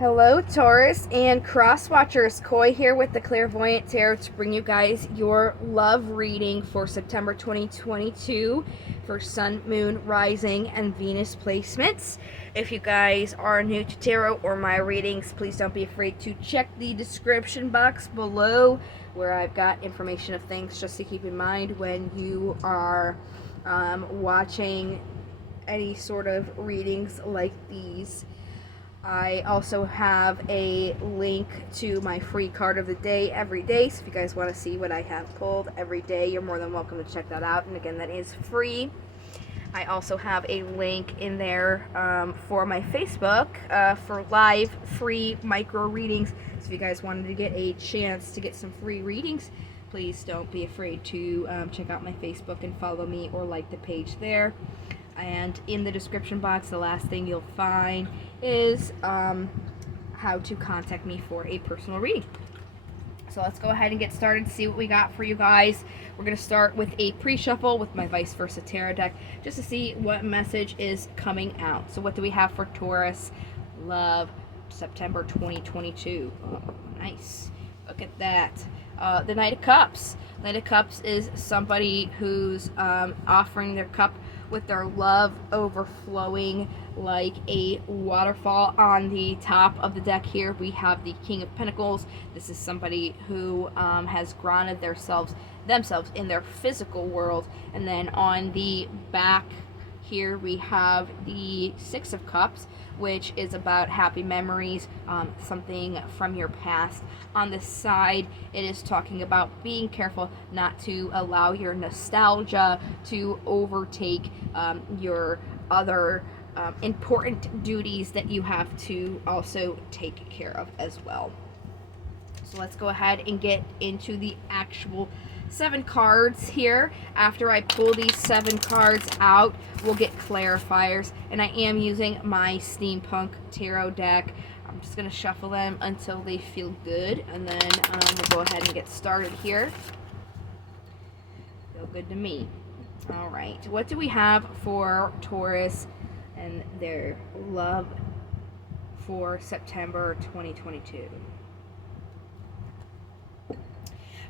Hello, Taurus and Cross Watchers. Koi here with the Clairvoyant Tarot to bring you guys your love reading for September 2022 for Sun, Moon, Rising, and Venus placements. If you guys are new to tarot or my readings, please don't be afraid to check the description box below where I've got information of things just to keep in mind when you are watching any sort of readings like these. I also have a link to my free card of the day every day, so if you guys want to see what I have pulled every day, you're more than welcome to check that out, and again, that is free. I also have a link in there for my Facebook for live free micro readings, so if you guys wanted to get a chance to get some free readings, please don't be afraid to check out my Facebook and follow me or like the page there. And in the description box, the last thing you'll find is how to contact me for a personal reading. So let's go ahead and get started, see what we got for you guys. We're going to start with a pre-shuffle with my Vice Versa Tarot deck, just to see what message is coming out. So what do we have for Taurus? Love, September 2022. Oh, nice. Look at that. The Knight of Cups. Knight of Cups is somebody who's offering their cup with their love overflowing like a waterfall. On the top of the deck here, we have the King of Pentacles. This is somebody who has grounded themselves in their physical world. And then on the back here, we have the Six of Cups, which is about happy memories, something from your past. On the side, it is talking about being careful not to allow your nostalgia to overtake your other important duties that you have to also take care of as well. So let's go ahead and get into the actual 7 cards here. After I pull these 7 cards out, we'll get clarifiers, and I am using my Steampunk Tarot deck. I'm just going to shuffle them until they feel good, and then we'll go ahead and get started here. Feel good to me. Alright, what do we have for Taurus and their love for September 2022?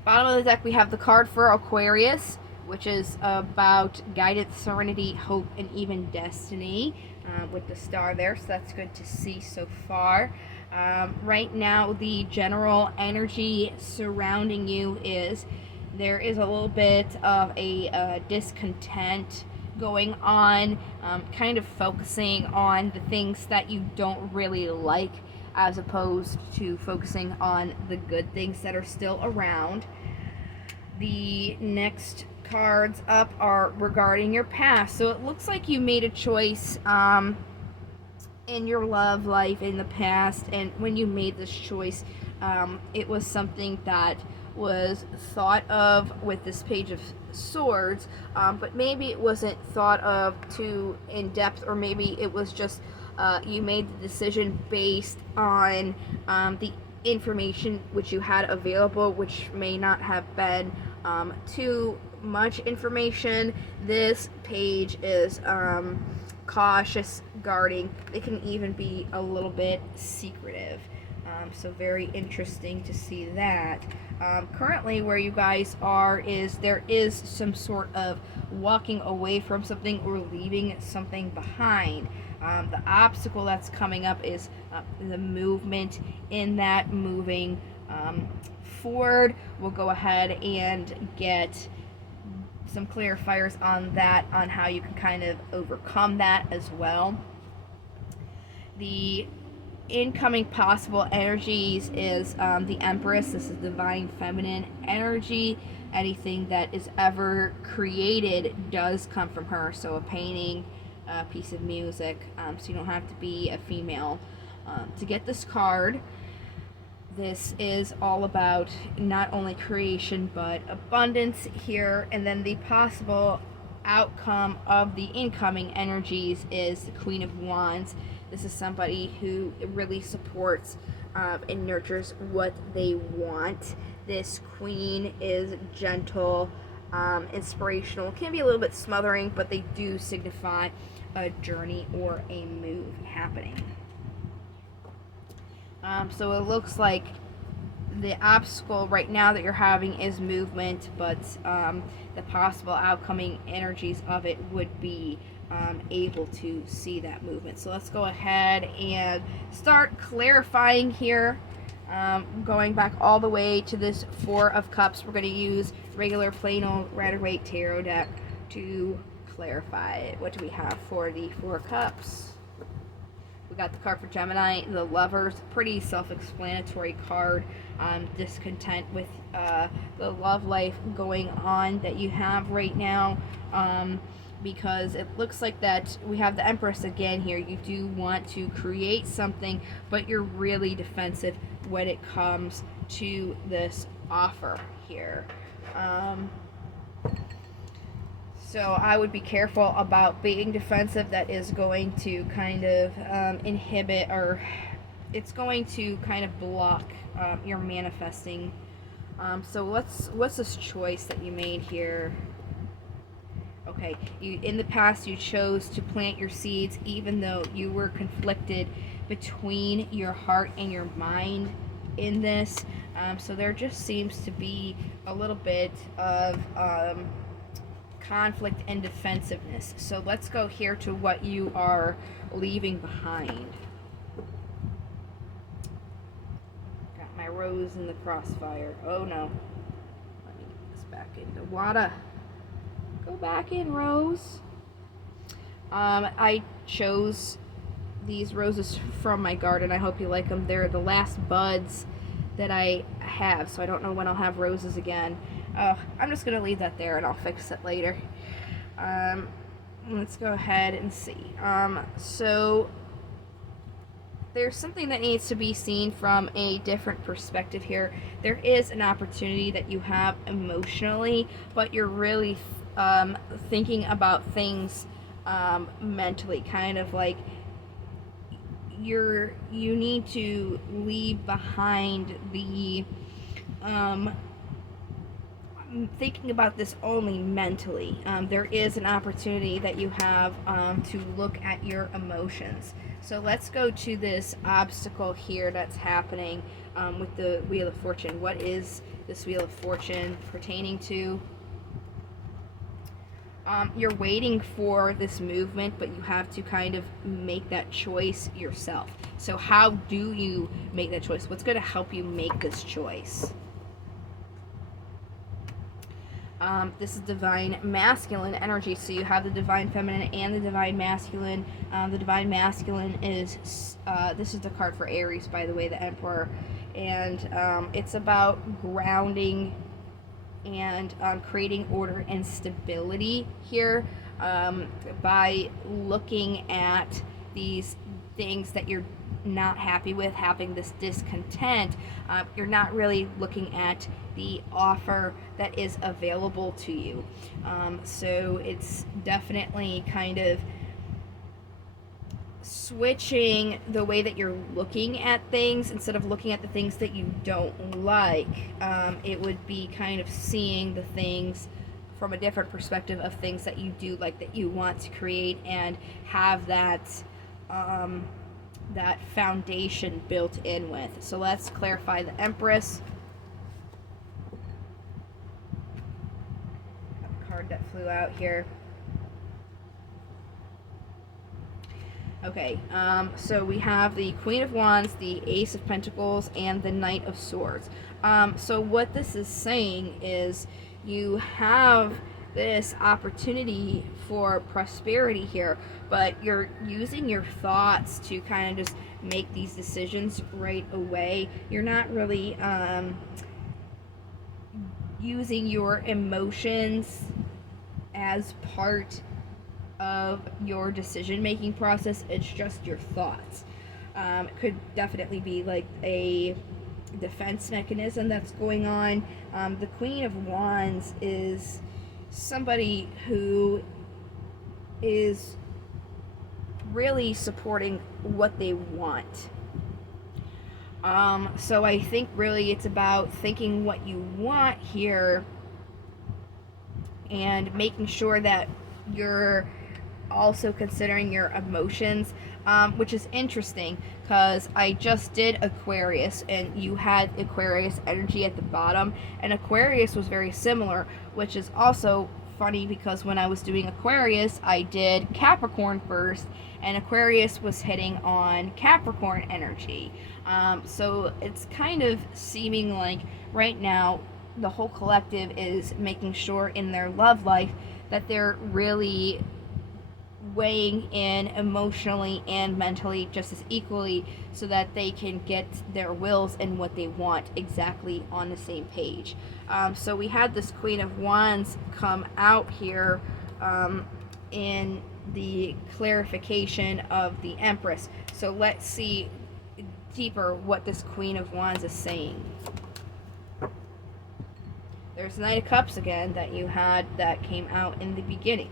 Bottom of the deck, we have the card for Aquarius, which is about guidance, serenity, hope, and even destiny, with the star there, so that's good to see so far. Right now, the general energy surrounding you is there is a little bit of a discontent going on, kind of focusing on the things that you don't really like, as opposed to focusing on the good things that are still around. The next cards up are regarding your past. So it looks like you made a choice in your love life in the past, and when you made this choice, it was something that was thought of with this Page of Swords, but maybe it wasn't thought of too in depth, or maybe it was just you made the decision based on the information which you had available, which may not have been too much information. This page is cautious, guarding. It can even be a little bit secretive. So very interesting to see that. Currently where you guys are is there is some sort of walking away from something or leaving something behind. The obstacle that's coming up is the movement in that moving forward. We'll go ahead and get some clarifiers on that, on how you can kind of overcome that as well. The incoming possible energies is the Empress. This is divine feminine energy. Anything that is ever created does come from her. So a painting, a piece of music, so you don't have to be a female to get this card. This is all about not only creation but abundance here, and then the possible outcome of the incoming energies is the Queen of Wands. This is somebody who really supports and nurtures what they want. This queen is gentle, inspirational, can be a little bit smothering, but they do signify a journey or a move happening. So it looks like the obstacle right now that you're having is movement, but the possible outcoming energies of it would be able to see that movement. So let's go ahead and start clarifying here. Going back all the way to this Four of Cups, we're going to use regular plain old Rider-Waite tarot deck to clarify it. What do we have for the Four of Cups? We got the card for Gemini, the Lovers, pretty self-explanatory card. Discontent with the love life going on that you have right now, because it looks like that we have the Empress again here. You do want to create something, but you're really defensive when it comes to this offer here. So I would be careful about being defensive. That is going to kind of inhibit, or it's going to kind of block your manifesting. So what's this choice that you made here? Okay, in the past you chose to plant your seeds even though you were conflicted between your heart and your mind in this. So there just seems to be a little bit of conflict and defensiveness. So let's go here to what you are leaving behind. Got my rose in the crossfire. Oh no. Let me get this back into water. Go back in, Rose. I chose these roses from my garden. I hope you like them. They're the last buds that I have, so I don't know when I'll have roses again. I'm just going to leave that there and I'll fix it later. Let's go ahead and see. So there's something that needs to be seen from a different perspective here. There is an opportunity that you have emotionally, but you're really thinking about things mentally, kind of like you need to leave behind the thinking about this only mentally. There is an opportunity that you have to look at your emotions. So let's go to this obstacle here that's happening with the Wheel of Fortune. What is this Wheel of Fortune pertaining to? You're waiting for this movement, but you have to kind of make that choice yourself. So how do you make that choice? What's going to help you make this choice? This is divine masculine energy. So you have the divine feminine and the divine masculine. The divine masculine is, this is the card for Aries, by the way, the Emperor. And it's about grounding and creating order and stability here by looking at these things that you're not happy with, having this discontent. You're not really looking at the offer that is available to you. So it's definitely kind of switching the way that you're looking at things. Instead of looking at the things that you don't like, it would be kind of seeing the things from a different perspective of things that you do like, that you want to create, and have that that foundation built in with. So let's clarify the Empress. A card that flew out here. Okay, so we have the Queen of Wands, the Ace of Pentacles, and the Knight of Swords. So what this is saying is you have this opportunity for prosperity here, but you're using your thoughts to kind of just make these decisions right away. You're not really using your emotions as part of your decision-making process. It's just your thoughts. It could definitely be like a defense mechanism that's going on. The Queen of Wands is somebody who is really supporting what they want. So I think really it's about thinking what you want here and making sure that you're also considering your emotions. which is interesting because I just did Aquarius and you had Aquarius energy at the bottom, and Aquarius was very similar, which is also funny because when I was doing Aquarius, I did Capricorn first, and Aquarius was hitting on Capricorn energy. So it's kind of seeming like right now the whole collective is making sure in their love life that they're really weighing in emotionally and mentally just as equally so that they can get their wills and what they want exactly on the same page. So we had this Queen of Wands come out here in the clarification of the Empress. So let's see deeper what this Queen of Wands is saying. There's the Knight of Cups again that you had that came out in the beginning.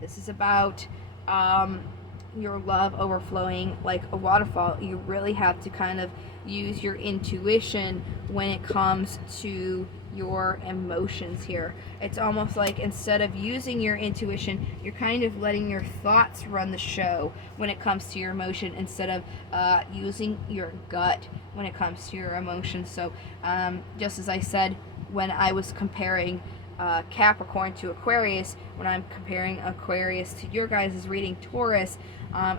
This is about your love overflowing like a waterfall. You really have to kind of use your intuition when it comes to your emotions here. It's almost like instead of using your intuition, you're kind of letting your thoughts run the show when it comes to your emotion instead of using your gut when it comes to your emotions. So just as I said when I was comparing Capricorn to Aquarius, when I'm comparing Aquarius to your guys' reading Taurus,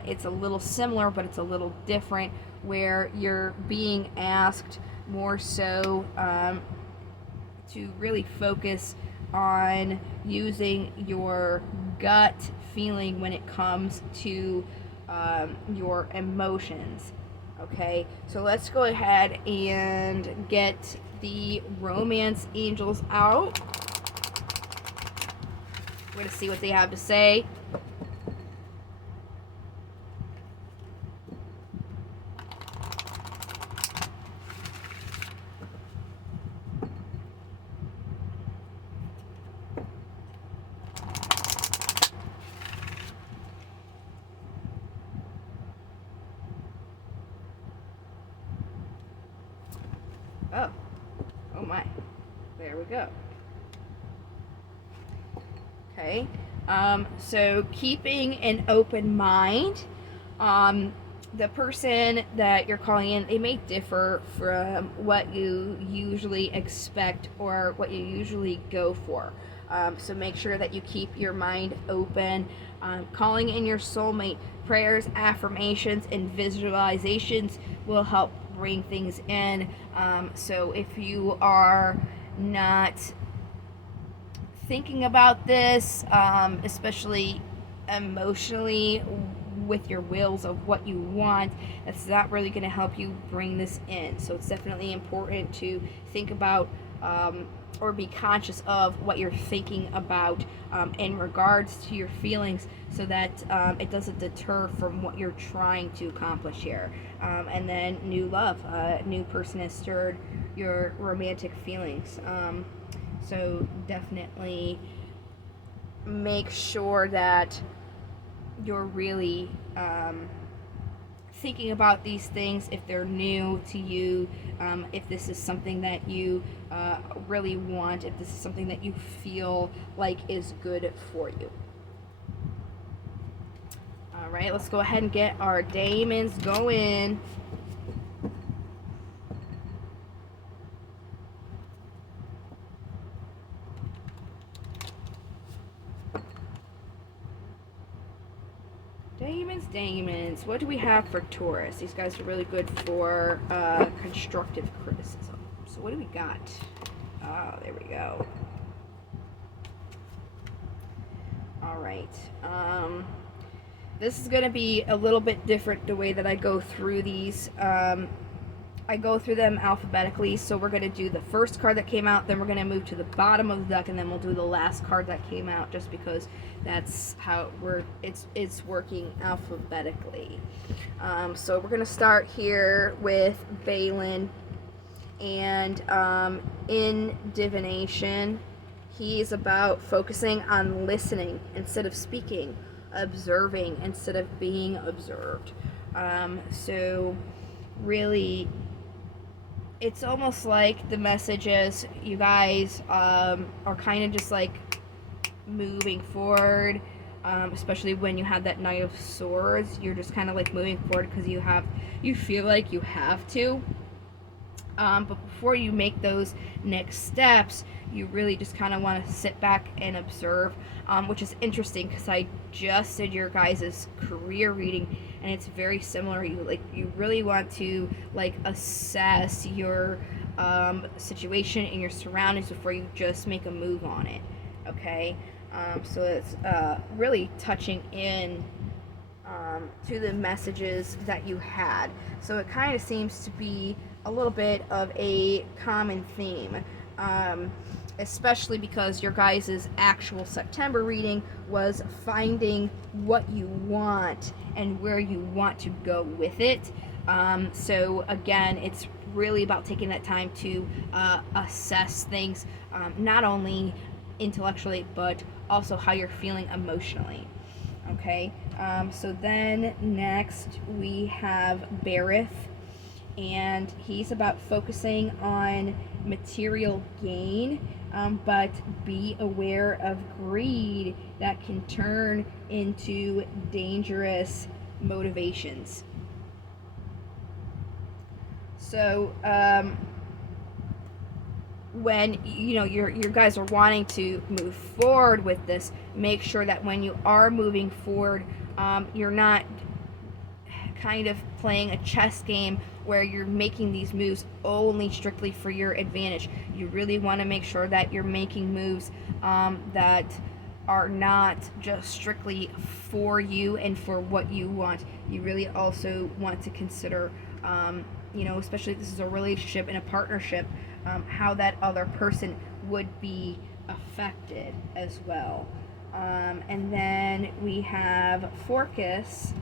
it's a little similar, but it's a little different, where you're being asked more so to really focus on using your gut feeling when it comes to your emotions. Okay, so let's go ahead and get the romance angels out. We're going to see what they have to say. Oh my. There we go. Okay. So keeping an open mind. The person that you're calling in, they may differ from what you usually expect or what you usually go for. So make sure that you keep your mind open. Calling in your soulmate, prayers, affirmations, and visualizations will help bring things in. So if you are not thinking about this, especially emotionally with your wills of what you want, that's not really going to help you bring this in. So it's definitely important to think about or be conscious of what you're thinking about in regards to your feelings, so that it doesn't deter from what you're trying to accomplish here. And then new love, new person has stirred your romantic feelings. So definitely make sure that you're really thinking about these things if they're new to you, if this is something that you really want, if this is something that you feel like is good for you. All right, let's go ahead and get our daemons going. Daemons. What do we have for Taurus? These guys are really good for constructive criticism. So what do we got? Oh, there we go. All right. This is going to be a little bit different the way that I go through these. I go through them alphabetically, so we're going to do the first card that came out, then we're going to move to the bottom of the deck, and then we'll do the last card that came out, just because that's how it's working alphabetically. So we're going to start here with Balin, and in divination, he's about focusing on listening instead of speaking, observing instead of being observed. So really, it's almost like the message is you guys are kind of just like moving forward, especially when you have that Knight of Swords. You're just kind of like moving forward because you feel like you have to. But before you make those next steps, you really just kind of want to sit back and observe, which is interesting because I just did your guys' career reading, and it's very similar. You really want to like assess your situation and your surroundings before you just make a move on it. Okay, so it's really touching in to the messages that you had. So it kind of seems to be a little bit of a common theme, especially because your guys' actual September reading was finding what you want and where you want to go with it. So again, it's really about taking that time to assess things, not only intellectually, but also how you're feeling emotionally. Okay, so then next we have Barith, and he's about focusing on material gain, but be aware of greed that can turn into dangerous motivations. So when your guys are wanting to move forward with this, make sure that when you are moving forward, you're not kind of playing a chess game where you're making these moves only strictly for your advantage. You really want to make sure that you're making moves that are not just strictly for you and for what you want. You really also want to consider, especially if this is a relationship and a partnership, how that other person would be affected as well. And then we have Forcus,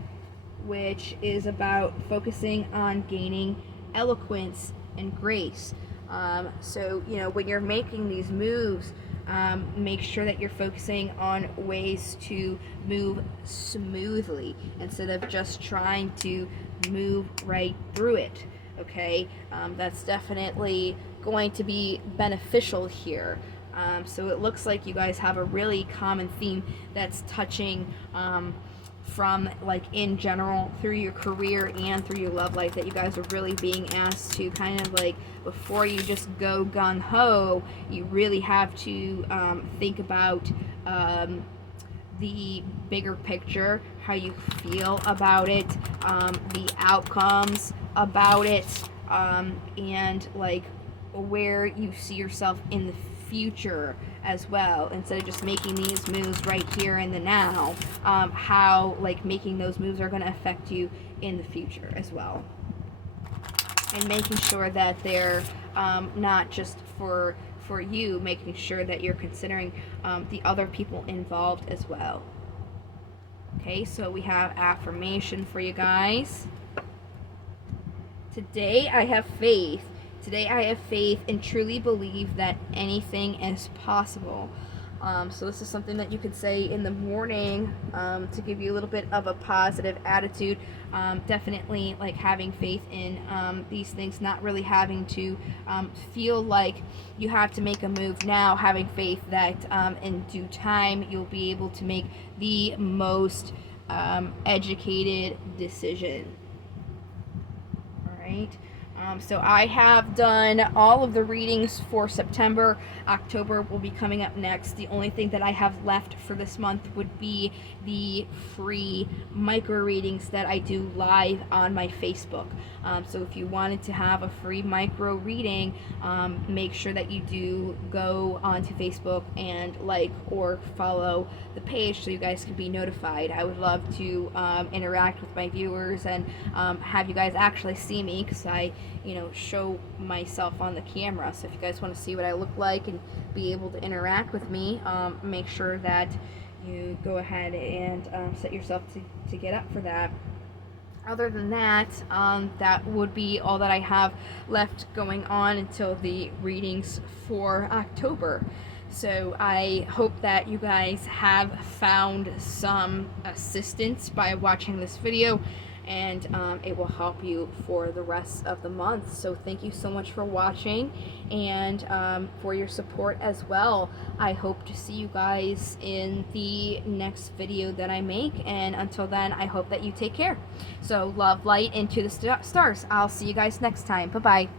which is about focusing on gaining eloquence and grace. So, when you're making these moves, make sure that you're focusing on ways to move smoothly instead of just trying to move right through it. Okay, that's definitely going to be beneficial here. So it looks like you guys have a really common theme that's touching from like in general through your career and through your love life, that you guys are really being asked to kind of like, before you just go gung-ho, you really have to think about the bigger picture, how you feel about it, the outcomes about it, and like where you see yourself in the future as well, instead of just making these moves right here in the now, how like making those moves are going to affect you in the future as well, and making sure that they're not just for you, making sure that you're considering the other people involved as well. Okay, so we have affirmation for you guys. Today I have faith. Today I have faith and truly believe that anything is possible. So this is something that you could say in the morning to give you a little bit of a positive attitude. Definitely like having faith in these things, not really having to feel like you have to make a move now, having faith that in due time you'll be able to make the most educated decision. All right. So I have done all of the readings for September. October will be coming up next. The only thing that I have left for this month would be the free micro readings that I do live on my Facebook. So if you wanted to have a free micro reading, make sure that you do go onto Facebook and like or follow the page so you guys can be notified. I would love to interact with my viewers and have you guys actually see me, because I show myself on the camera. So if you guys want to see what I look like and be able to interact with me, make sure that you go ahead and set yourself to get up for that. Other than that, that would be all that I have left going on until the readings for October. So I hope that you guys have found some assistance by watching this video. and it will help you for the rest of the month. So thank you so much for watching, and for your support as well. I hope to see you guys in the next video that I make, and until then, I hope that you take care. So love, light into the stars. I'll see you guys next time. Bye bye.